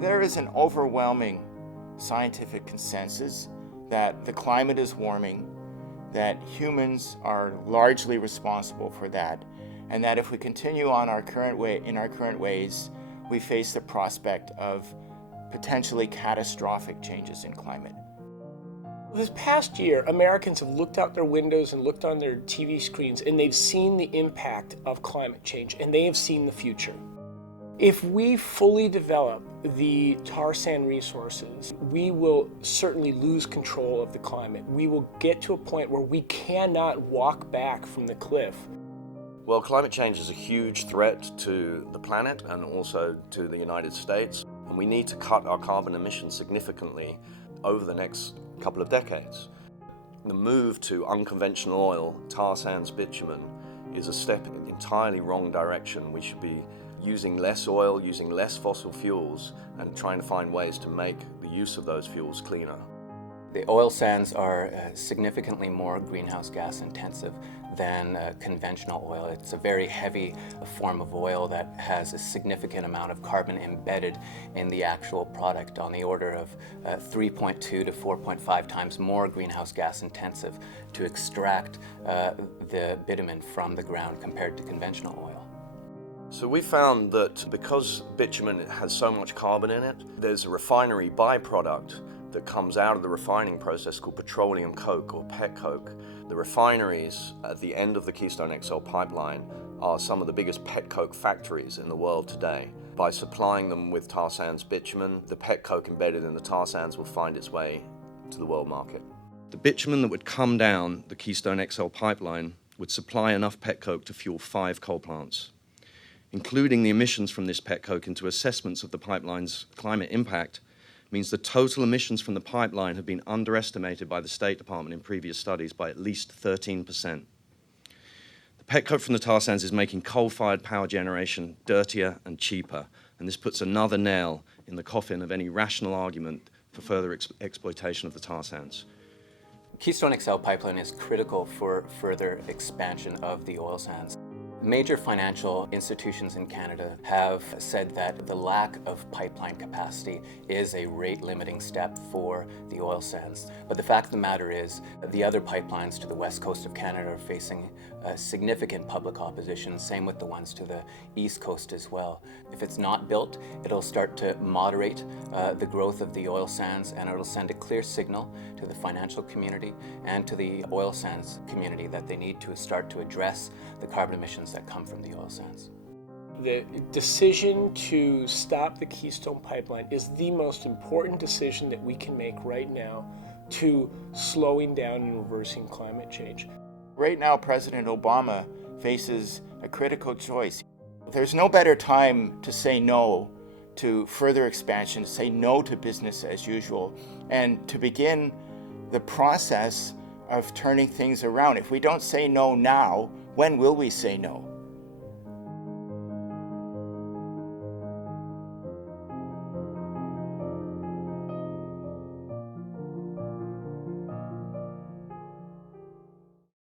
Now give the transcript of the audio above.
There is an overwhelming scientific consensus that the climate is warming, that humans are largely responsible for that, and that if we continue on our current ways, we face the prospect of potentially catastrophic changes in climate. This past year, Americans have looked out their windows and looked on their TV screens, and they've seen the impact of climate change, and they have seen the future. If we fully develop the tar sand resources, we will certainly lose control of the climate. We will get to a point where we cannot walk back from the cliff. Well, climate change is a huge threat to the planet and also to the United States, and we need to cut our carbon emissions significantly over the next couple of decades. The move to unconventional oil, tar sands, bitumen, is a step in the entirely wrong direction. We should be using less oil, using less fossil fuels, and trying to find ways to make the use of those fuels cleaner. The oil sands are significantly more greenhouse gas intensive than conventional oil. It's a very heavy form of oil that has a significant amount of carbon embedded in the actual product, on the order of 3.2 to 4.5 times more greenhouse gas intensive to extract the bitumen from the ground compared to conventional oil. So we found that because bitumen has so much carbon in it, there's a refinery byproduct that comes out of the refining process called petroleum coke or pet coke. The refineries at the end of the Keystone XL pipeline are some of the biggest pet coke factories in the world today. By supplying them with tar sands bitumen, the pet coke embedded in the tar sands will find its way to the world market. The bitumen that would come down the Keystone XL pipeline would supply enough pet coke to fuel 5 coal plants. Including the emissions from this pet coke into assessments of the pipeline's climate impact means the total emissions from the pipeline have been underestimated by the State Department in previous studies by at least 13%. The pet coke from the tar sands is making coal-fired power generation dirtier and cheaper, and this puts another nail in the coffin of any rational argument for further exploitation of the tar sands. Keystone XL pipeline is critical for further expansion of the oil sands. Major financial institutions in Canada have said that the lack of pipeline capacity is a rate-limiting step for the oil sands. But the fact of the matter is, the other pipelines to the west coast of Canada are facing significant public opposition, same with the ones to the east coast as well. If it's not built, it'll start to moderate the growth of the oil sands, and it'll send a clear signal to the financial community and to the oil sands community that they need to start to address the carbon emissions that come from the oil sands. The decision to stop the Keystone Pipeline is the most important decision that we can make right now to slowing down and reversing climate change. Right now, President Obama faces a critical choice. There's no better time to say no to further expansion, to say no to business as usual, and to begin the process of turning things around. If we don't say no now, when will we say no?